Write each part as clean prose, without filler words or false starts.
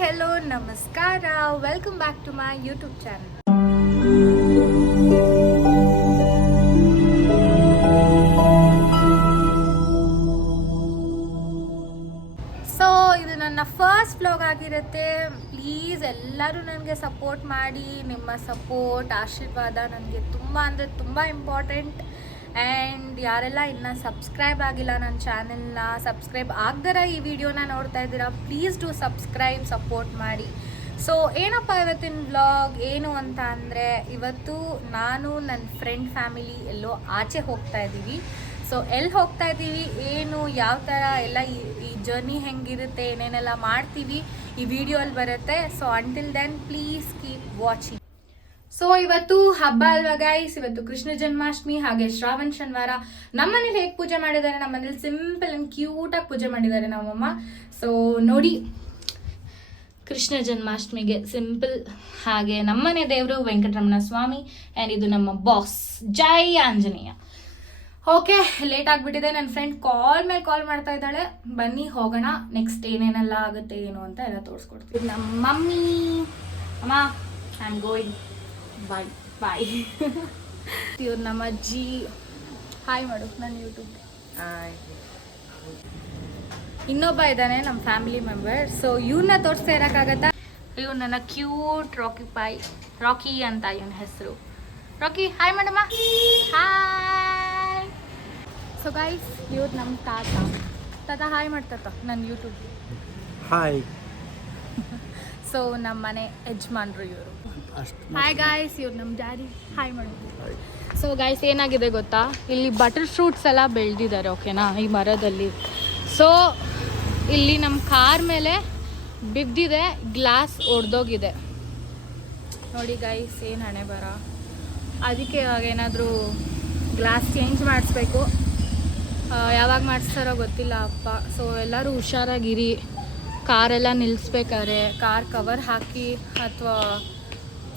Hello ನಮಸ್ಕಾರ, welcome back to my YouTube channel. So ಇದು ನನ್ನ ಫಸ್ಟ್ ವ್ಲಾಗ್ ಆಗಿರುತ್ತೆ. ಪ್ಲೀಸ್ ಎಲ್ಲರೂ ನನಗೆ ಸಪೋರ್ಟ್ ಮಾಡಿ. ನಿಮ್ಮ ಸಪೋರ್ಟ್, ಆಶೀರ್ವಾದ ನನಗೆ ತುಂಬ ಅಂದರೆ ತುಂಬ ಇಂಪಾರ್ಟೆಂಟ್. ಆ್ಯಂಡ್ ಯಾರೆಲ್ಲ ಇನ್ನೂ ಸಬ್ಸ್ಕ್ರೈಬ್ ಆಗಿಲ್ಲ ನನ್ನ ಚಾನೆಲ್ನ, ಸಬ್ಸ್ಕ್ರೈಬ್ ಆಗದಿರ ಈ ವಿಡಿಯೋನ ನೋಡ್ತಾ ಇದ್ದೀರಾ, ಪ್ಲೀಸ್ ಡೂ ಸಬ್ಸ್ಕ್ರೈಬ್, ಸಪೋರ್ಟ್ ಮಾಡಿ. ಸೊ ಏನಪ್ಪ ಇವತ್ತಿನ ವ್ಲಾಗ್ ಏನು ಅಂತ ಅಂದರೆ, ಇವತ್ತು ನಾನು ನನ್ನ ಫ್ರೆಂಡ್ ಫ್ಯಾಮಿಲಿ ಎಲ್ಲೋ ಆಚೆ ಹೋಗ್ತಾ ಇದ್ದೀವಿ. ಸೊ ಎಲ್ಲಿ ಹೋಗ್ತಾ ಇದ್ದೀವಿ, ಏನು ಯಾವ ಥರ ಎಲ್ಲ ಈ ಜರ್ನಿ ಹೆಂಗಿರುತ್ತೆ, ಏನೇನೆಲ್ಲ ಮಾಡ್ತೀವಿ ಈ ವಿಡಿಯೋಲ್ಲಿ ಬರುತ್ತೆ. So until then please keep watching. So ಇವತ್ತು ಹಬ್ಬ ಅಲ್ವಾ ಗೈಸ್, ಇವತ್ತು ಕೃಷ್ಣ ಜನ್ಮಾಷ್ಟಮಿ ಹಾಗೆ ಶ್ರಾವಣ ಶನಿವಾರ. ನಮ್ಮನೇಲಿ ಹೇಗೆ ಪೂಜೆ ಮಾಡಿದ್ದಾರೆ, ನಮ್ಮನೇಲಿ ಸಿಂಪಲ್ ಆ್ಯಂಡ್ ಕ್ಯೂಟಾಗಿ ಪೂಜೆ ಮಾಡಿದ್ದಾರೆ ನಮ್ಮಮ್ಮ. ಸೊ ನೋಡಿ, ಕೃಷ್ಣ ಜನ್ಮಾಷ್ಟಮಿಗೆ ಸಿಂಪಲ್. ಹಾಗೆ ನಮ್ಮನೆ ದೇವರು ವೆಂಕಟರಮಣ ಸ್ವಾಮಿ, ಆ್ಯಂಡ್ ಇದು ನಮ್ಮ ಬಾಸ್ ಜೈ ಆಂಜನೇಯ. ಓಕೆ, ಲೇಟ್ ಆಗಿಬಿಟ್ಟಿದೆ. ನನ್ನ ಫ್ರೆಂಡ್ ಕಾಲ್ ಮೇಲೆ ಕಾಲ್ ಮಾಡ್ತಾ ಇದ್ದಾಳೆ. ಬನ್ನಿ ಹೋಗೋಣ, ನೆಕ್ಸ್ಟ್ ಏನೇನೆಲ್ಲ ಆಗುತ್ತೆ ಏನು ಅಂತ ಎಲ್ಲ ತೋರಿಸ್ಕೊಡ್ತೀವಿ. ನಮ್ಮ ಮಮ್ಮಿ, ಅಮ್ಮ ಐ ಆಮ್ ಗೋಯಿಂಗ್, ಬಾಯ್ ಬಾಯ್. ಇವ್ರು ನಮ್ಮ ಅಜ್ಜಿ. ಹಾಯ್ ಮಾಡು ನನ್ನ ಯೂಟ್ಯೂಬ್. ಇನ್ನೊಬ್ಬ ಇದ್ದಾನೆ ನಮ್ಮ ಫ್ಯಾಮಿಲಿ ಮೆಂಬರ್. ಸೊ ಇವ್ರನ್ನ ತೋರಿಸ್ತಾ ಇರೋಕ್ಕಾಗತ್ತಾ? ಇವ್ರು ನನ್ನ ಕ್ಯೂಟ್ ರಾಕಿ ಅಂತ ಇವನ ಹೆಸರು. ರಾಕಿ, ಹಾಯ್ ಮಾಡಮ್ಮ. ಹಾಯ್. ಸೊ ಗೈಸ್, ಇವ್ರು ನಮ್ಮ ತಾತ ಹಾಯ್ ಮಾಡ್ತಾತ ನನ್ನ ಯೂಟ್ಯೂಬ್. ಹಾಯ್. ಸೊ ನಮ್ಮ ಮನೆ ಯಜಮಾನ್ರು ಇವರು. ಹಾಯ್ ಗಾಯ್ಸ್, ಇವ್ರು ನಮ್ಮ ಡ್ಯಾಡಿ. ಹಾಯ್ ಮಾಡೋದು. ಸೊ ಗಾಯ್ಸ್, ಏನಾಗಿದೆ ಗೊತ್ತಾ, ಇಲ್ಲಿ ಬಟರ್ ಫ್ರೂಟ್ಸ್ ಎಲ್ಲ ಬೆಳೆದಿದ್ದಾರೆ, ಓಕೆನಾ, ಈ ಮರದಲ್ಲಿ. ಸೊ ಇಲ್ಲಿ ನಮ್ಮ ಕಾರ್ ಮೇಲೆ ಬಿದ್ದಿದೆ, ಗ್ಲಾಸ್ ಒಡೆದೋಗಿದೆ ನೋಡಿ ಗೈಸ್. ಏನು ಹಣೆ ಬರ. ಅದಕ್ಕೆ ಇವಾಗ ಏನಾದರೂ ಗ್ಲಾಸ್ ಚೇಂಜ್ ಮಾಡಿಸ್ಬೇಕು. ಯಾವಾಗ ಮಾಡಿಸ್ತಾರೋ ಗೊತ್ತಿಲ್ಲ ಅಪ್ಪ. ಸೊ ಎಲ್ಲರೂ ಹುಷಾರಾಗಿರಿ. ಕಾರೆಲ್ಲ ನಿಲ್ಲಿಸ್ಬೇಕಾದ್ರೆ ಕಾರ್ ಕವರ್ ಹಾಕಿ ಅಥವಾ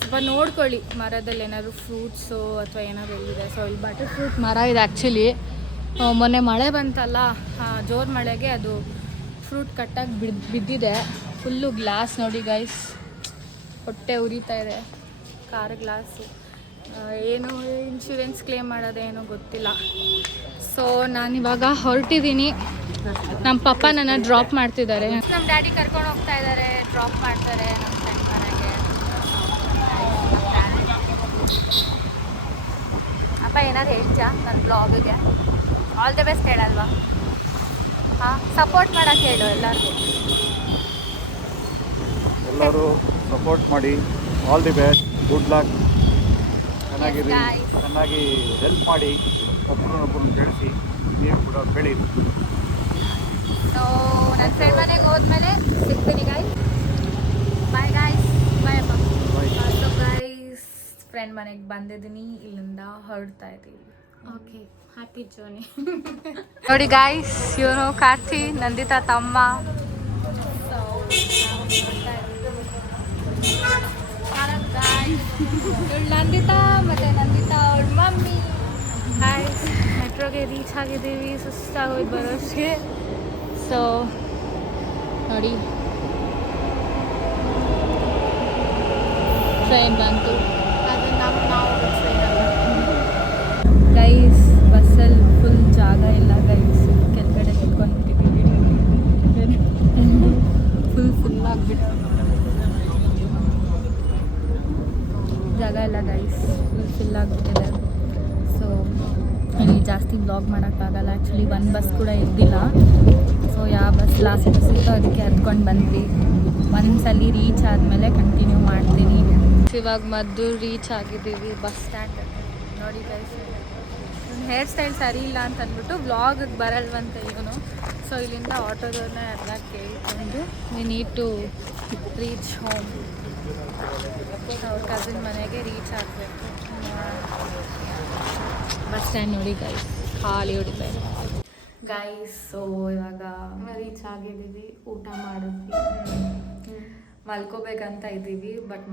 ಸ್ವಲ್ಪ ನೋಡ್ಕೊಳ್ಳಿ, ಮರದಲ್ಲಿ ಏನಾದರೂ ಫ್ರೂಟ್ಸು ಅಥವಾ ಏನಾದರೂ ಎಲ್ಲಿದೆ. ಸೊ ಇಲ್ಲಿ ಬಟರ್ ಫ್ರೂಟ್ ಮರ ಇದೆ ಆ್ಯಕ್ಚುಲಿ. ಮೊನ್ನೆ ಮಳೆ ಬಂತಲ್ಲ, ಜೋರು ಮಳೆಗೆ ಅದು ಫ್ರೂಟ್ ಕಟ್ಟಾಗಿ ಬಿದ್ದಿದೆ. ಫುಲ್ಲು ಗ್ಲಾಸ್ ನೋಡಿ ಗೈಸ್, ಹೊಟ್ಟೆ ಉರಿತಾ ಇದೆ ಕಾರ್ ಗ್ಲಾಸು. ಏನು ಇನ್ಶೂರೆನ್ಸ್ ಕ್ಲೇಮ್ ಮಾಡೋದೇನೋ ಗೊತ್ತಿಲ್ಲ. ಸೊ ನಾನಿವಾಗ ಹೊರಟಿದ್ದೀನಿ. ನಮ್ಮ ಪಪ್ಪ ನನ್ನ ಡ್ರಾಪ್ ಮಾಡ್ತಿದ್ದಾರೆ. ನಮ್ಮ ಡ್ಯಾಡಿ ಕರ್ಕೊಂಡು ಹೋಗ್ತಾ ಇದ್ದಾರೆ, ಡ್ರಾಪ್ ಮಾಡ್ತಾರೆ ನಮ್ಮ ಫ್ರೆಂಡ್ ಮನೆಗೆ. ಅಪ್ಪ ಏನಾದ್ರು ಹೇಳ್ತೀಯಾ ನನ್ನ ಬ್ಲಾಗಿಗೆ? ಆಲ್ ದಿ ಬೆಸ್ಟ್ ಹೇಳಲ್ವಾ? ಹಾಂ, ಸಪೋರ್ಟ್ ಮಾಡೋಕ್ಕೆ ಹೇಳು ಎಲ್ಲರಿಗೂ. ಎಲ್ಲರೂ ಸಪೋರ್ಟ್ ಮಾಡಿ. All the best, good luck. ಚೆನ್ನಾಗಿ ಹೆಲ್ಪ್ ಮಾಡಿ, ಒಬ್ಬರನ್ನೊಬ್ಬರನ್ನ ಬೆಳೆಸಿ, ನೀವು ಕೂಡ ಬೆಳೀರಿ. ಸೊ ನನ್ನ ಫ್ರೆಂಡ್ ಮನೆಗೆ ಹೋದ್ಮೇಲೆ ಸಿಗ್ತೀನಿ ಗಾಯ್ಸ್. ಬಾಯ್ ಗಾಯ್ಸ್, ಬಾಯ್ ಅಪ್ಪ. ಸೊ ಗೈಸ್, ಫ್ರೆಂಡ್ ಮನೆಗೆ ಬಂದಿದ್ದೀನಿ, ಇಲ್ಲಿಂದ ಹೊರಡ್ತಾ ಇದ್ದೀವಿ. Okay, happy journey. ನೋಡಿ ಗಾಯ್ಸ್, ಇವನು ಕಾರ್ತಿ, ನಂದಿತಾ ತಮ್ಮ. ಇವಳು ನಂದಿತಾ, ಮತ್ತು ನಂದಿತಾ ಅವಳ ಮಮ್ಮಿ. ಹಾಯ್. ಮೆಟ್ರೋಗೆ ರೀಚ್ ಆಗಿದ್ದೀವಿ, ಸುಸ್ತಾಗೋಯ್ತು ಬರೋಷ್ಗೆ. ಸೊ ನೋಡಿ, ಟ್ರೈನ್ ಬಂತು. ಅದು ನಾವು ಗೈಸ್, ಬಸ್ಸಲ್ಲಿ ಫುಲ್ ಜಾಗ ಇಲ್ಲ ಗೈಸ್, ಕೆಳಗಡೆ ನಿಂತ್ಕೊಂಡ್ಬಿಟ್ಟಿದ್ದೀವಿ. ಫುಲ್ ಆಗಿಬಿಟ್ಟು ಜಾಗ ಇಲ್ಲ ಗೈಸ್, ಫುಲ್ ಆಗಿಬಿಟ್ಟಿದೆ. ಸೊ ಇಲ್ಲಿ ಜಾಸ್ತಿ ವ್ಲಾಗ್ ಮಾಡೋಕ್ಕಾಗಲ್ಲ. ಆ್ಯಕ್ಚುಲಿ ಒಂದು ಬಸ್ ಕೂಡ ಇದ್ದಿಲ್ಲ. ಸೊ ಯಾವ ಬಸ್ ಲಾಸ್ಟ್ ಬಸ್ ಇತ್ತು ಅದಕ್ಕೆ ಹತ್ಕೊಂಡು ಬಂದ್ವಿ. ಒಂದ್ಸಲಿ ರೀಚ್ ಆದಮೇಲೆ ಕಂಟಿನ್ಯೂ ಮಾಡ್ತೀನಿ. ಇವಾಗ ಮದ್ದು ರೀಚ್ ಆಗಿದ್ದೀವಿ ಬಸ್ ಸ್ಟ್ಯಾಂಡ್. ನೋಡಿ ಗೈಸ್, ಹೇರ್ ಸ್ಟೈಲ್ ಸರಿ ಇಲ್ಲ ಅಂತ ಅಂದ್ಬಿಟ್ಟು ವ್ಲಾಗಿಗೆ ಬರಲ್ವಂತ ಇವನು. ಸೊ ಇಲ್ಲಿಂದ ಆಟೋದವ್ರನ್ನ ಎಲ್ಲ ಕೇಳ್ಕೊಂಡು we need to reach home. ಅವ್ರ ಕಸಿನ್ ಮನೆಗೆ ರೀಚ್ ಆಗಬೇಕು. ಬಸ್ ಸ್ಟ್ಯಾಂಡ್ ನೋಡಿ ಗೈಸ್, ಖಾಲಿ ಹೊಡಿತಾರೆ ಗೈಸ್. ಸೊ ಇವಾಗ ರೀಚ್ ಆಗಿದ್ದೀವಿ, ಊಟ ಮಾಡಿದ್ವಿ, ಮಲ್ಕೋಬೇಕಂತ ಇದ್ದೀವಿ. ಬಟ್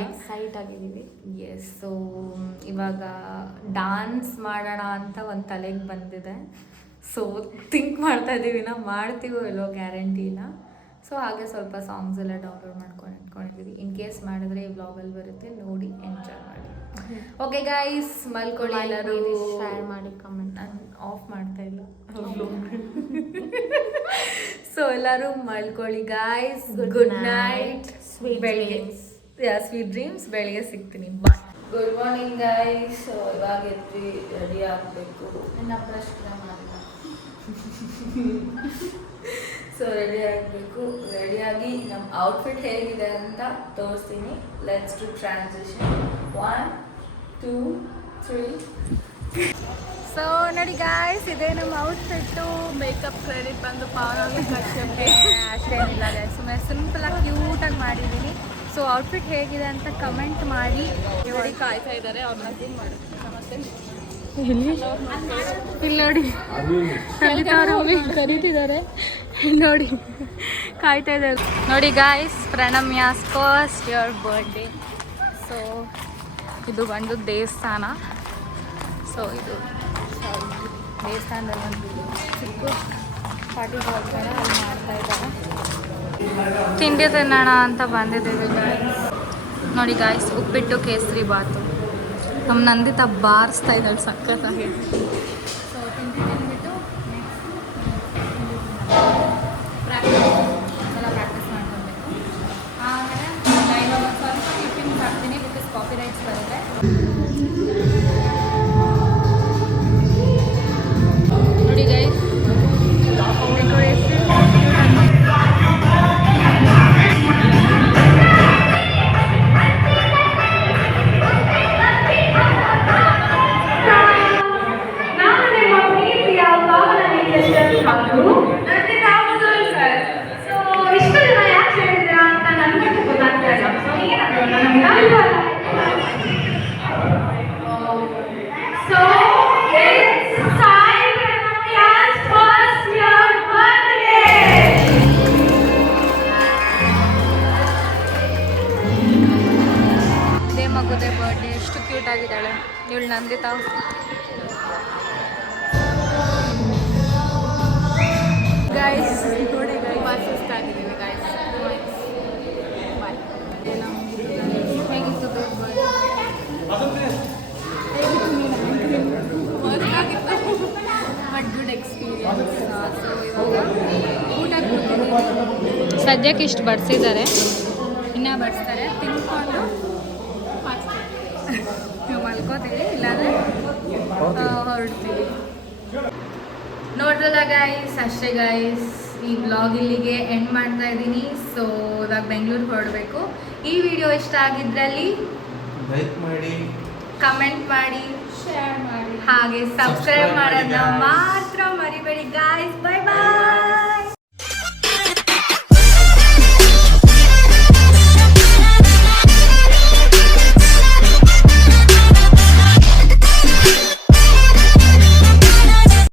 ಎಕ್ಸೈಟ್ ಆಗಿದ್ದೀವಿ. ಎಸ್. ಸೊ ಇವಾಗ ಡಾನ್ಸ್ ಮಾಡೋಣ ಅಂತ ಒಂದು ತಲೆಗೆ ಬಂದಿದೆ. ಸೊ ಥಿಂಕ್ ಮಾಡ್ತಾ ಇದ್ದೀವಿ ನಾವು ಮಾಡ್ತೀವೋ ಇಲ್ಲೋ ಗ್ಯಾರಂಟಿ ಇಲ್ಲ. ಸೊ ಹಾಗೆ ಸ್ವಲ್ಪ ಸಾಂಗ್ಸ್ ಎಲ್ಲ ಡೌನ್ಲೋಡ್ ಮಾಡ್ಕೊಂಡು ಇಟ್ಕೊಂಡಿದ್ದೀವಿ. ಇನ್ ಕೇಸ್ ಮಾಡಿದ್ರೆ ಈ ವ್ಲಾಗಲ್ಲಿ ಬರುತ್ತೆ, ನೋಡಿ ಎಂಜಾಯ್ ಮಾಡಿ. ಓಕೆ ಗೈಸ್, ಮಲ್ಕೊಳ್ಳಿ ಎಲ್ಲರೂ. ಶೇರ್ ಮಾಡಿ, ಕಮೆಂಟ್. ನಾನು ಆಫ್ ಮಾಡ್ತಾ ಇಲ್ಲ. ಸೊ ಎಲ್ಲರೂ ಮಲ್ಕೊಳ್ಳಿ ಗೈಸ್. Good night. ಬೆಳಿಗ್ಗೆ ಸ್ವೀಟ್ ಡ್ರೀಮ್ಸ್. ಬೆಳಿಗ್ಗೆ ಸಿಗ್ತೀನಿ. ಬಾಯ್. Good morning guys. ಇವಾಗ ಎದ್ವಿ, ರೆಡಿ ಆಗಬೇಕು. ನನ್ನ ಬ್ರಷ್ ಕೂಡ ಮಾಡಿಲ್ಲ. ಸೊ ರೆಡಿ ಆಗಬೇಕು. ರೆಡಿಯಾಗಿ ನಮ್ಮ ಔಟ್ಫಿಟ್ ಹೇಗಿದೆ ಅಂತ ತೋರಿಸ್ತೀನಿ. Let's to transition. 1 2 3. ಸೊ ನೋಡಿ ಗಾಯ್ಸ್, ಇದೇ ನಮ್ಮ ಔಟ್ಫಿಟ್ಟು. ಮೇಕಪ್ ಕ್ರೆಡಿಟ್ ಬಂದು ಪಾವನವ್ರಿಗೆ ಕಷ್ಟೇ, ಅಷ್ಟೇನಿಲ್ಲ ಗೈಸ್. ಸುಮ್ಮನೆ ಸಿಂಪಲಾಗಿ ಕ್ಯೂಟಾಗಿ ಮಾಡಿದ್ದೀನಿ. ಸೊ ಔಟ್ಫಿಟ್ ಹೇಗಿದೆ ಅಂತ ಕಮೆಂಟ್ ಮಾಡಿ. ನೋಡಿ ಕಾಯ್ತಾ ಇದ್ದಾರೆ, ಅವ್ರನ್ನ ಜೂಮ್ ಮಾಡಿ. ನಮಸ್ತೆ. ಇಲ್ಲಿ ನೋಡಿ ಕರೀತಿದ್ದಾರೆ. ನೋಡಿ ಕಾಯ್ತಾ ಇದ್ದಾರೆ. ನೋಡಿ guys, Pranamya's first year birthday. ಸೊ ಇದು ಬಂದು ದೇವಸ್ಥಾನ. ಸೊ ಇದು ದೇವಸ್ಥಾನದಲ್ಲಿ ಒಂದು ಚಿಕ್ಕ ಪಾರ್ಟಿ ಹಾಲ್ ಥರ ಅಲ್ಲಿ ಮಾಡ್ತಾ ಇದ್ದಾರೆ. ತಿಂಡಿ ತಿನ್ನೋಣ ಅಂತ ಬಂದಿದ್ದೀವಿ ಗಾಯ್ಸ್. ನೋಡಿ ಗಾಯ್ಸ್, ಉಪ್ಪಿಟ್ಟು ಕೇಸರಿ ಬಾತು. ನಮ್ಮ ನಂದಿತಾ ಬಾರಿಸ್ತಾ ಇದ್ದಾಳೆ ಸಖತ್ತಾಗಿ. ಸೊ ತಿಂಡಿ ತಿಂದ್ಬಿಟ್ಟು ಪ್ರಾಕ್ಟೀಸ್ ಮಾಡ್ಕೊಬೇಕು. ಆಮೇಲೆ ಡೈಲಾಗ್ ಸ್ವಲ್ಪ ಟಿಫಿನ್ ಮಾಡ್ತೀನಿ, ಬಿಕಾಸ್ ಕಾಪಿ ರೈಟ್ಸ್ ಬರುತ್ತೆ. ನೋಡಿ ಗೈಸ್, ಡೆಕೋರೇಷನ್ ಮಗುದೇ ಬರ್ಡೇ. ಎಷ್ಟು ಕ್ಯೂಟ್ ಆಗಿದ್ದಾಳೆ ಇವಳು ನಂದಿತಾ. ಗೈಸ್ ನೋಡಿ ಗೈಸ್, ಸುಸ್ತಾಗಿದ್ದೀನಿ ಗೈಸ್. ಬಾಯ್. ಹೇಗಿತ್ತು ಬಟ್ ಗುಡ್ ಎಕ್ಸ್ಪೀರಿಯನ್ಸ್. ಸೊ ಇವಾಗ ಊಟಕ್ಕೆ ಸದ್ಯಕ್ಕೆ ಇಷ್ಟು ಬಡಿಸಿದ್ದಾರೆ, ಇನ್ನೂ ಬಡಿಸ್ತಾರೆ. ತಿನ್ಕೊಂಡು ನೀವು ಮಲ್ಕೋತೀವಿ, ಇಲ್ಲಾಂದರೆ ಹೊರಡ್ತೀವಿ. ನೋಡ್ರಲ್ಲ ಗೈಸ್, ಅಷ್ಟೇ ಗೈಸ್, ಈ ಬ್ಲಾಗ್ ಇಲ್ಲಿಗೆ ಎಂಡ್ ಮಾಡ್ತಾ ಇದ್ದೀನಿ. ಸೊ ಇವಾಗ ಬೆಂಗಳೂರಿಗೆ ಹೊರಡಬೇಕು. ಈ ವಿಡಿಯೋ ಇಷ್ಟ ಆಗಿದ್ರಲ್ಲಿ ಲೈಕ್ ಮಾಡಿ, ಕಮೆಂಟ್ ಮಾಡಿ, ಶೇರ್ ಮಾಡಿ, ಹಾಗೆ ಸಬ್ಸ್ಕ್ರೈಬ್ ಮಾಡೋದನ್ನ ಮಾತ್ರ ಮರಿಬೇಡಿ ಗೈಸ್.